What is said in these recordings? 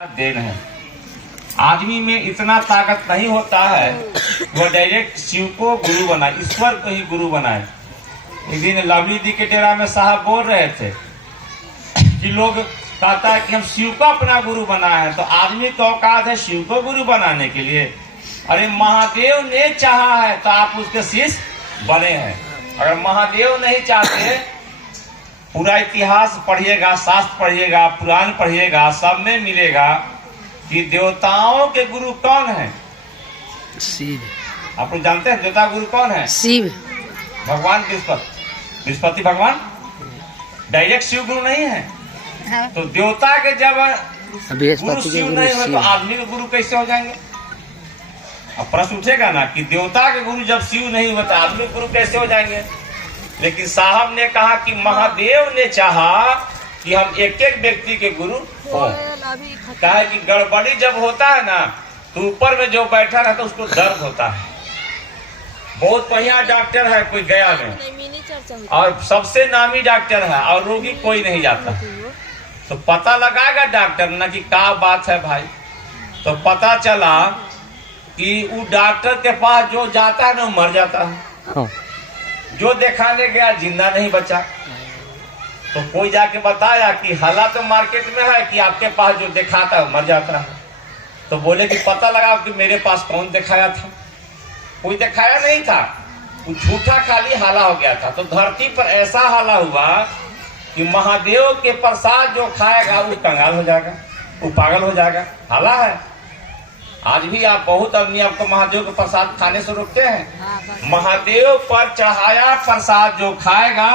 Then है। आदमी में इतना ताकत नहीं होता है वो डायरेक्ट शिव को गुरु बनाए, ईश्वर को ही गुरु बनाए। एक दिन लवली दी के डेरा में साहब बोल रहे थे कि लोग कहता है कि हम शिव को अपना गुरु बनाए हैं, तो आदमी का औकात है शिव को गुरु बनाने के लिए? अरे महादेव ने चाहा है तो आप उसके शिष्य बने हैं। अगर महादेव नहीं चाहते, पूरा इतिहास पढ़िएगा, शास्त्र पढ़िएगा, पुराण पढ़िएगा, सब में मिलेगा कि देवताओं के गुरु कौन है? शिव। आप लोग जानते हैं देवता गुरु कौन है? शिव। भगवान बृहस्पति भगवान डायरेक्ट शिव गुरु नहीं है। हाँ। तो देवता के जब गुरु शिव नहीं हो तो आदमी के गुरु कैसे हो जाएंगे? अब प्रश्न उठेगा ना कि देवता के गुरु जब शिव नहीं हो तो आदमी के गुरु कैसे हो जाएंगे? लेकिन साहब ने कहा कि महादेव ने चाहा कि हम एक एक व्यक्ति के गुरु हो। कहा कि गड़बड़ी जब होता है ना तो ऊपर में जो बैठा रहता है उसको दर्द होता है। बहुत बढ़िया डॉक्टर है कोई गया में और सबसे नामी डॉक्टर है और रोगी कोई नहीं जाता, तो पता लगाएगा डॉक्टर ना कि क्या बात है भाई। तो पता चला कि वो डॉक्टर के पास जो जाता है ना वो मर जाता है, जो दिखाने गया जिंदा नहीं बचा। तो कोई जाके बताया कि हालात तो मार्केट में है कि आपके पास जो दिखाता है मर जाता है। तो बोले कि पता लगा कि मेरे पास कौन दिखाया था? कोई दिखाया नहीं था, वो झूठा खाली हाला हो गया था। तो धरती पर ऐसा हाला हुआ कि महादेव के प्रसाद जो खाएगा वो कंगाल हो जाएगा, वो पागल हो जाएगा। हाला है। आज भी आप बहुत आदमी आपको महादेव के प्रसाद खाने से रोकते हैं। महादेव पर चढ़ाया प्रसाद जो खाएगा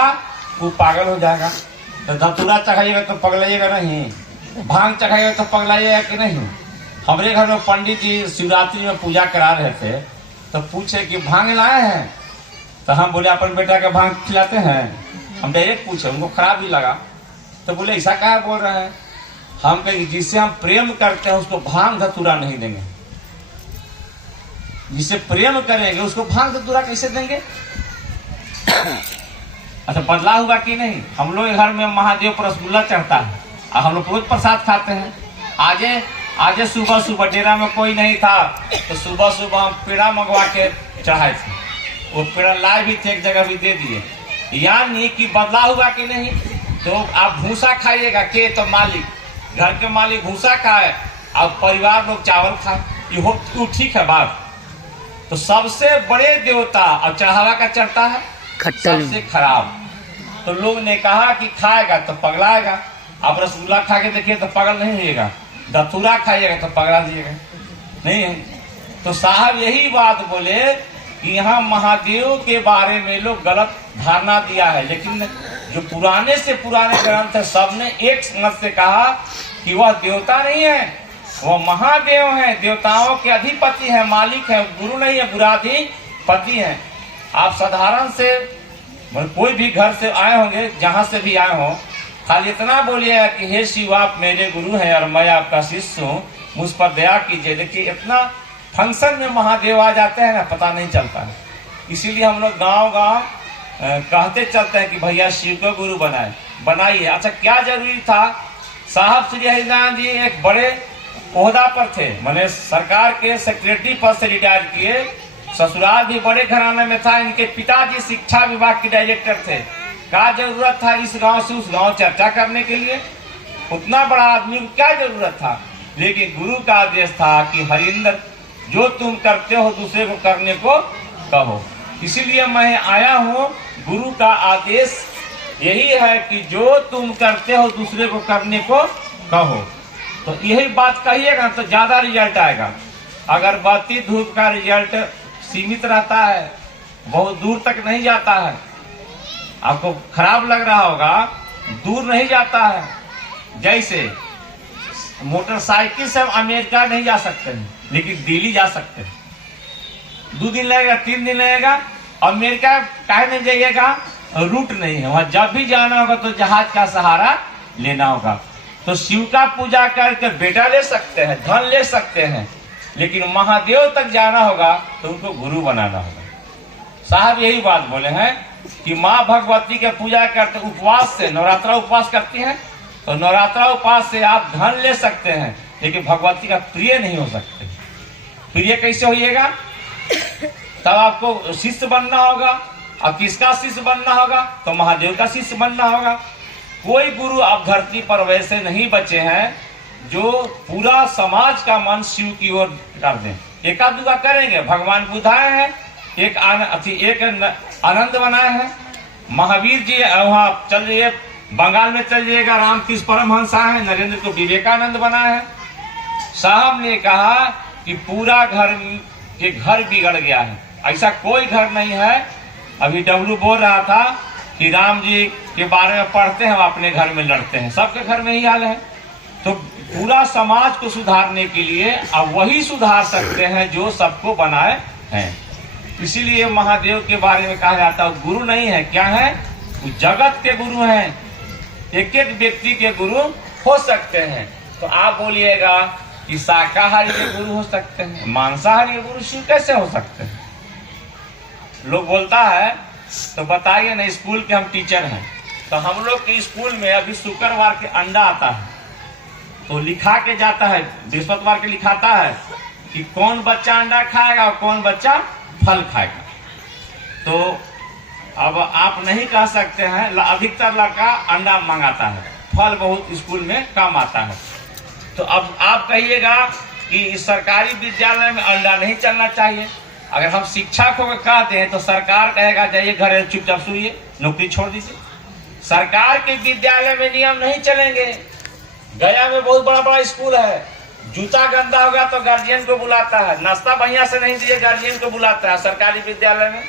वो पागल हो जाएगा। तो धतूरा चढ़ाइएगा तो पगलाइएगा नहीं, भांग चढ़ाइएगा तो पगलाइएगा कि नहीं? हमारे घर में पंडित जी शिवरात्रि में पूजा करा रहे थे, तो पूछे कि भांग लाए हैं? तो हम बोले अपन बेटा के भांग खिलाते हैं। हम डायरेक्ट पूछे, उनको खराब भी लगा। तो बोले ऐसा क्या बोल रहे हैं? हम कहें जिससे हम प्रेम करते हैं उसको भांग धतूरा नहीं देंगे, जिसे प्रेम करेंगे उसको भांग धतूरा कैसे देंगे? अच्छा, बदला हुआ कि नहीं? हम लोग घर में महादेव पर रसगुल्ला चढ़ता है और हम लोग रोज प्रसाद खाते हैं। आजे सुबह सुबह डेरा में कोई नहीं था तो सुबह सुबह हम पेड़ा मंगवा के चढ़ाए थे। वो पेड़ा लाए भी थे, एक जगह भी दे दिए। यानी कि बदला हुआ कि नहीं? तो आप भूसा खाइएगा के तो मालिक, घर के मालिक भूसा खाए और परिवार लोग चावल खाए, ये ठीक है बात? तो सबसे बड़े देवता और चढ़ावा का चढ़ता है सबसे खराब। तो लोग ने कहा कि खाएगा तो पगलाएगा। आप रसगुल्ला खा के देखिए तो पागल नहीं होइएगा, धतूरा खाइएगा तो पगला दिएगा नहीं है। तो साहब यही बात बोले कि यहाँ महादेव के बारे में लोग गलत धारणा दिया है, लेकिन जो पुराने से पुराने ग्रंथ है सबने एक मत से कहा कि वह देवता नहीं है, वो महादेव है, देवताओं के अधिपति है, मालिक है, गुरु नहीं है, गुराधिपति है। आप साधारण से कोई भी घर से आए होंगे, जहां से भी आए हो, खाली इतना बोलिएगा कि हे शिव आप मेरे गुरु हैं और मैं आपका शिष्य हूँ, मुझ पर दया कीजिए। देखिए इतना फंक्शन में महादेव आ जाते हैं ना, पता नहीं चलता है। इसीलिए हम लोग गाँव कहते चलते हैं कि भैया शिव को गुरु बनाइए। अच्छा, क्या जरूरी था? साहब श्री हरिनारायण जी एक बड़े ओहदा पर थे, मैंने सरकार के सेक्रेटरी पद से रिटायर किए। ससुराल भी बड़े घराने में था। इनके पिताजी शिक्षा विभाग के डायरेक्टर थे। क्या जरूरत था इस गांव से उस गांव चर्चा करने के लिए? उतना बड़ा आदमी को क्या जरूरत था? लेकिन गुरु का आदेश था कि हरिंदर जो तुम करते हो दूसरे को करने को कहो। इसीलिए मैं आया हूँ। गुरु का आदेश यही है कि जो तुम करते हो दूसरे को करने को कहो। तो यही बात कहिएगा तो ज्यादा रिजल्ट आएगा। अगरबत्ती धूप का रिजल्ट सीमित रहता है, बहुत दूर तक नहीं जाता है। आपको खराब लग रहा होगा, दूर नहीं जाता है। जैसे मोटरसाइकिल से हम अमेरिका नहीं जा सकते हैं, लेकिन दिल्ली जा सकते हैं। 2 दिन लगेगा, 3 दिन लगेगा। अमेरिका काहे नहीं जाइएगा? रूट नहीं है वहां। जब भी जाना होगा तो जहाज का सहारा लेना होगा। तो शिव का पूजा करके बेटा ले सकते हैं, धन ले सकते हैं, लेकिन महादेव तक जाना होगा तो उनको गुरु बनाना होगा। साहब यही बात बोले हैं कि माँ भगवती के पूजा करते उपवास से, नवरात्रा उपवास करती हैं, तो नवरात्रा उपास से आप धन ले सकते हैं, लेकिन भगवती का प्रिय नहीं हो सकते। प्रिय कैसे होइएगा? तब आपको शिष्य बनना होगा। और किसका शिष्य बनना होगा? तो महादेव का शिष्य बनना होगा। कोई गुरु अब धरती पर वैसे नहीं बचे हैं जो पूरा समाज का मन शिव की ओर कर दें। एका दुआ करेंगे। भगवान बुद्ध आए हैं, एक आनंद बनाए हैं। महावीर जी वहाँ चल रही है, बंगाल में चल जाइएगा, रामकृष्ण परमहंस आए हैं, नरेंद्र को विवेकानंद बनाए हैं। साहब ने कहा कि पूरा घर बिगड़ गया है, ऐसा कोई घर नहीं है। अभी डब्लू बोल रहा था कि राम जी के बारे में पढ़ते हैं, अपने घर में लड़ते हैं, सबके घर में ही हाल है। तो पूरा समाज को सुधारने के लिए अब वही सुधार सकते हैं जो सबको बनाए हैं। इसीलिए महादेव के बारे में कहा जाता है गुरु नहीं है, क्या है? वो जगत के गुरु हैं। एक एक व्यक्ति के गुरु हो सकते हैं। तो आप बोलिएगा कि शाकाहारी के गुरु हो सकते हैं, मांसाहारी के गुरु शिव कैसे हो सकते हैं? लोग बोलता है तो बताइए ना। स्कूल के हम टीचर हैं, तो हम लोग के स्कूल में अभी शुक्रवार के अंडा आता है, तो लिखा के जाता है, बृहस्पतिवार के लिखाता है कि कौन बच्चा अंडा खाएगा और कौन बच्चा फल खाएगा। तो अब आप नहीं कह सकते हैं, अधिकतर लड़का अंडा मंगाता है, फल बहुत स्कूल में कम आता है। तो अब आप कहिएगा कि इस सरकारी विद्यालय में अंडा नहीं चलना चाहिए। अगर हम शिक्षक को कहते हैं तो सरकार कहेगा जाइए घर चुपचाप सोइए, नौकरी छोड़ दीजिए। सरकार के विद्यालय में नियम नहीं चलेंगे। गया में बहुत बड़ा बड़ा स्कूल है, जूता गंदा होगा तो गार्जियन को बुलाता है, नाश्ता बढ़िया से नहीं दिए गार्जियन को बुलाता है। सरकारी विद्यालय में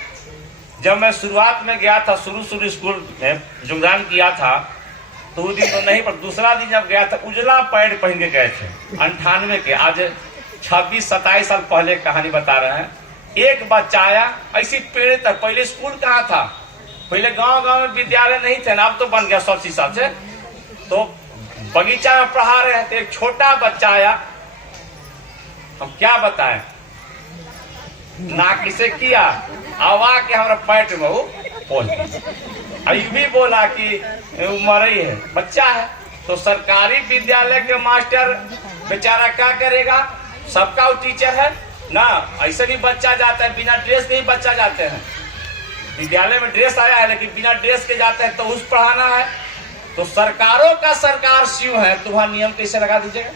जब मैं शुरुआत में गया था, शुरू स्कूल में योगदान किया था, तो उस दिन तो नहीं, पर दूसरा दिन जब गया था उजला पैंट पहन के गए थे। 98 के, आज 26-27 साल पहले कहानी बता रहे हैं। एक बच्चा आया ऐसी पेड़ तक, पहले स्कूल कहाँ था, पहले गांव में विद्यालय नहीं थे ना, अब तो बन गया सब शीशा से। तो बगीचा में पढ़ा रहे थे, एक छोटा बच्चा आया, हम क्या बताएं, ना किसे किया, आवा के हमारा पैंट में वो पहुंच गया। अभी भी बोला कि मर ही है, बच्चा है। तो सरकारी विद्यालय के मास्टर बेचारा क्या करेगा? सबका वो टीचर है ना, ऐसे भी बच्चा जाता है, बिना ड्रेस के ही बच्चा जाते हैं। विद्यालय में ड्रेस आया है लेकिन बिना ड्रेस के जाते हैं, तो उस पढ़ाना है। तो सरकारों का सरकार शिव है, तो वहां नियम कैसे लगा दीजिएगा?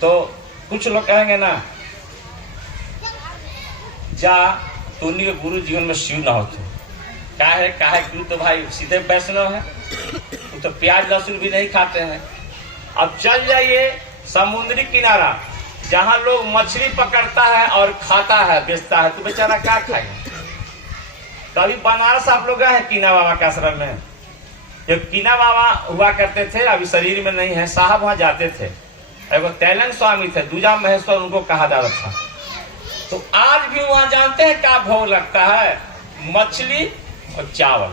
तो कुछ लोग कहेंगे ना, जा तो उन्हीं के गुरु जीवन में शिव ना होते। क्या है क्यों? तो भाई सीधे वैष्णव है, तो प्याज लहसुन भी नहीं खाते हैं। अब चल जाइए समुद्री किनारा, जहां लोग मछली पकड़ता है और खाता है, बेचता है, तो बेचारा क्या खाएगा? कभी बनारस आप लोग गए हैं कीना बाबा के आश्रम में? जब कीना बाबा हुआ करते थे, अभी शरीर में नहीं है, साहब वहां जाते थे। एगो तैलंग स्वामी थे, दूजा महेश्वर उनको कहा जाता था। तो आज भी वहां जानते हैं क्या भोग लगता है? मछली और चावल।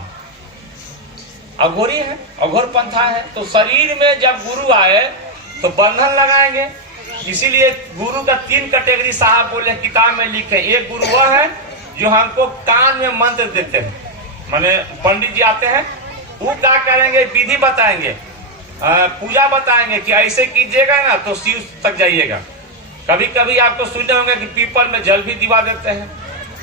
अघोरी है, अघोर पंथा है। तो शरीर में जब गुरु आए तो बंधन लगाएंगे। इसीलिए गुरु का 3 कैटेगरी साहब बोले, किताब में लिखे। एक गुरु वह है जो हमको कान में मंत्र देते हैं, माने पंडित जी आते हैं, वो क्या करेंगे, विधि बताएंगे, पूजा बताएंगे कि ऐसे कीजिएगा ना तो शिव तक जाइएगा। कभी कभी आपको सुने होंगे कि पीपल में जल भी दिवा देते हैं।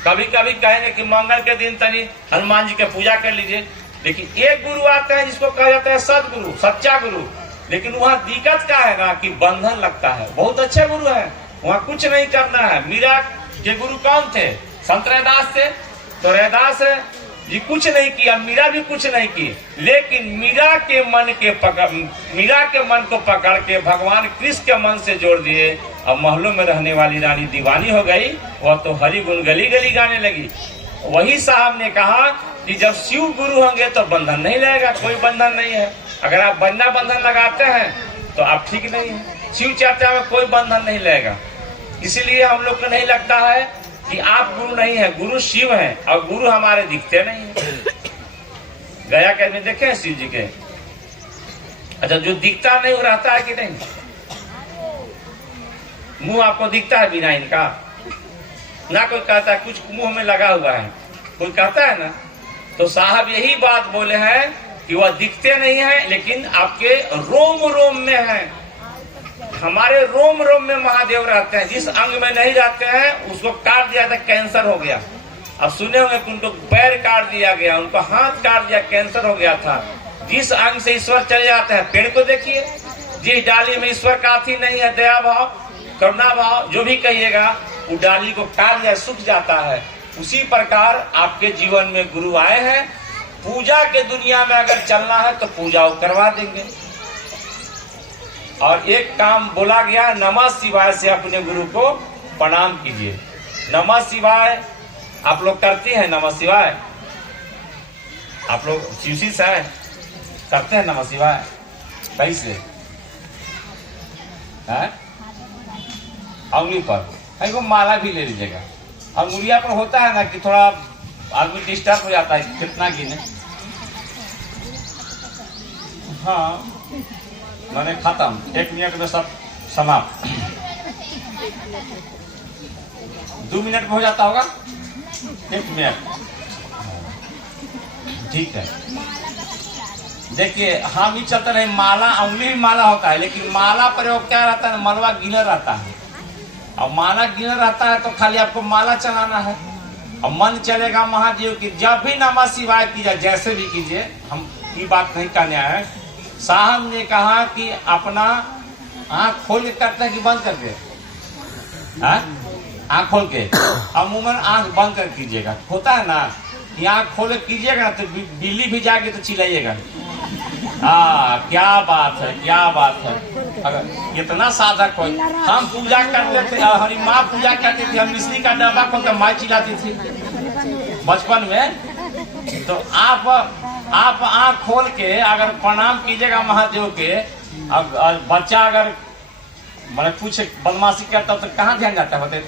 कभी कभी कहेंगे कि मंगल के दिन तनी हनुमान जी की पूजा कर लीजिए। लेकिन एक गुरु आते हैं जिसको कहा जाता है सदगुरु, सच्चा गुरु। लेकिन वहाँ दिक्कत क्या है ना कि बंधन लगता है। बहुत अच्छे गुरु है, वहाँ कुछ नहीं करना है। मीरा के गुरु कौन थे? संत रैदास थे। तो रैदास जी कुछ नहीं किया, मीरा भी कुछ नहीं की, लेकिन मीरा के मन को पकड़ के भगवान कृष्ण के मन से जोड़ दिए। अब महलों में रहने वाली रानी दीवानी हो गई, वह तो हरि गुण गली गली गाने लगी। वही साहब ने कहा कि जब शिव गुरु होंगे तो बंधन नहीं रहेगा, कोई बंधन नहीं है। अगर आप बंधा बंधन लगाते हैं तो आप ठीक नहीं है। शिव चर्चा में कोई बंधन नहीं रहेगा। इसीलिए हम लोग को नहीं लगता है कि आप गुरु नहीं है, गुरु शिव हैं, और गुरु हमारे दिखते नहीं है। गया के में देखे हैं शिव जी के, अच्छा जो दिखता नहीं वो रहता है कि नहीं? मुंह आपको दिखता है बिना इनका? ना कोई कहता है कुछ मुंह में लगा हुआ है, कोई कहता है ना? तो साहब यही बात बोले हैं कि वह दिखते नहीं है लेकिन आपके रोम रोम में है। हमारे रोम रोम में महादेव रहते हैं। जिस अंग में नहीं रहते हैं उसको काट दिया था, कैंसर हो गया। अब सुने होंगे कि उनको पैर काट दिया गया, उनको हाथ काट दिया, कैंसर हो गया था। जिस अंग से ईश्वर चले जाते हैं, पेड़ को देखिए, जिस डाली में ईश्वर का अथी नहीं है, दया भाव, करुणा भाव, जो भी कहिएगा, वो डाली को काट दिया, सूख जाता है। उसी प्रकार आपके जीवन में गुरु आए हैं। पूजा के दुनिया में अगर चलना है तो पूजा वो करवा देंगे। और एक काम बोला गया, नमः शिवाय से अपने गुरु को प्रणाम कीजिए। नमः शिवाय आप लोग करते हैं? नमः शिवाय आप लोग शिवसी से करते हैं? नमः शिवाय कैसे है? अंगुली पर वो माला भी ले लीजिएगा। अंगुलिया पर होता है ना कि थोड़ा आदमी डिस्टर्ब हो जाता है, कितना गिने। हाँ मैंने खत्म, 1 मिनट में सब समाप्त। 2 मिनट में हो जाता होगा, 1 मिनट, ठीक है। देखिए हम ही चलते रहे, माला, अंगुली भी माला होता है, लेकिन माला प्रयोग क्या रहता है, मलवा गिना रहता है। और माला गिना रहता है तो खाली आपको माला चलाना है और मन चलेगा महादेव की। जब भी नमः शिवाय कीजिए, जैसे भी कीजिए, हम ये बात नहीं कहने आए हैं। साहब ने कहा कि अपना आँख खोल के करते हैं कि बंद करके? आँख खोल के, अमूमन आँख बंद कर कीजिएगा। होता है ना कि आँख खोल कीजिएगा ना तो बिल्ली भी जाके तो चिल्लाइएगा। क्या बात है, क्या बात है। अगर इतना साधक हो, हम पूजा करते थे, हमारी माँ पूजा करती थी, हम मिश्री का डब्बा खोलकर माँ चिल्लाती थी बचपन में। तो आप आँख खोल के अगर प्रणाम कीजिएगा महादेव के, अब बच्चा अगर मैंने कुछ बदमाशी करता तो कहाँ ध्यान जाता है बताइए।